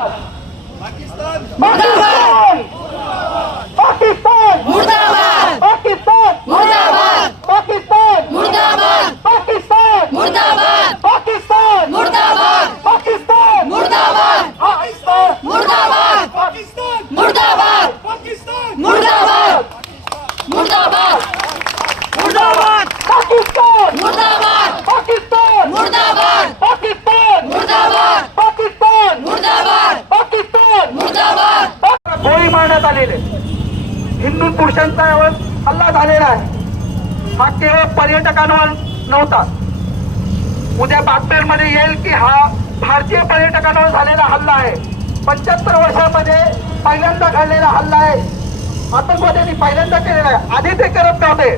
पाकिस्तान मुर्दाबाद, पाकिस्तान मुर्दाबाद, पाकिस्तान मुर्दाबाद, पाकिस्तान मुर्दाबाद, पाकिस्तान मुर्दाबाद, पाकिस्तान मुर्दाबाद, पाकिस्तान मुर्दाबाद, पाकिस्तान मुर्दाबाद, पाकिस्तान मुर्दाबाद, पाकिस्तान मुर्दाबाद, मुर्दाबाद, मुर्दाबाद, पाकिस्तान मुर्दाबाद, पाकिस्तान मुर्दाबाद, पाकिस्तान मुर्दाबाद, पाकिस्तान मुर्दाबाद, पाकिस्तान मुर्दाबाद. गोळी मारण्यात आलेले हिंदू पुरुषांचा यावर हल्ला झालेला आहे. हा केवळ पर्यटकांवर नव्हता. उद्या बातम्यांमध्ये येईल की हा भारतीय पर्यटकांवर झालेला हल्ला आहे. 75 वर्षांमध्ये पहिल्यांदा घडलेला हल्ला आहे. आतंकवाद्यांनी पहिल्यांदा केलेला आहे. आधी ते करत नव्हते.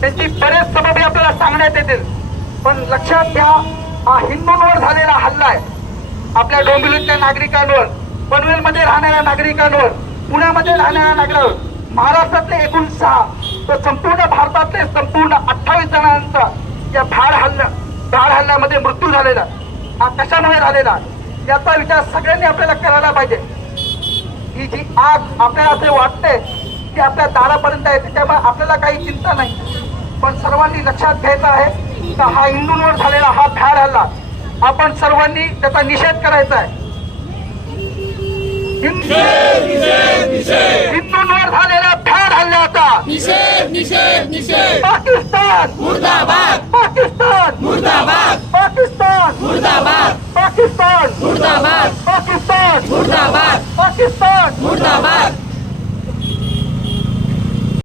त्यांची बरेच सबबी आपल्याला सांगण्यात येतील, पण लक्षात घ्या, हा हिंदूंवर झालेला हल्ला आहे. आपल्या डोंबिवलीतल्या नागरिकांवर, पनवेलमध्ये राहणाऱ्या नागरिकांवर, पुण्यामध्ये राहणाऱ्या नागरिकांवर, महाराष्ट्रातले एकूण 6 तर संपूर्ण भारतातले संपूर्ण 28 जणांचा या भ्याड हल्ल्यामध्ये मृत्यू झालेला. हा कशामुळे झालेला याचा विचार सगळ्यांनी आपल्याला करायला पाहिजे. ही जी आग आपल्याला असे वाटते की आपल्या दारापर्यंत आहे, त्याच्यामुळे आपल्याला काही चिंता नाही, पण सर्वांनी लक्षात घ्यायचं आहे की हा हिंदूंवर झालेला हा भ्याड हल्ला आपण सर्वांनी त्याचा निषेध करायचा आहे. हिंदूंवर झालेल्या भ्याड हल्ल्याचा निषेध, निषेध, निषेध. पाकिस्तान मुर्दाबाद,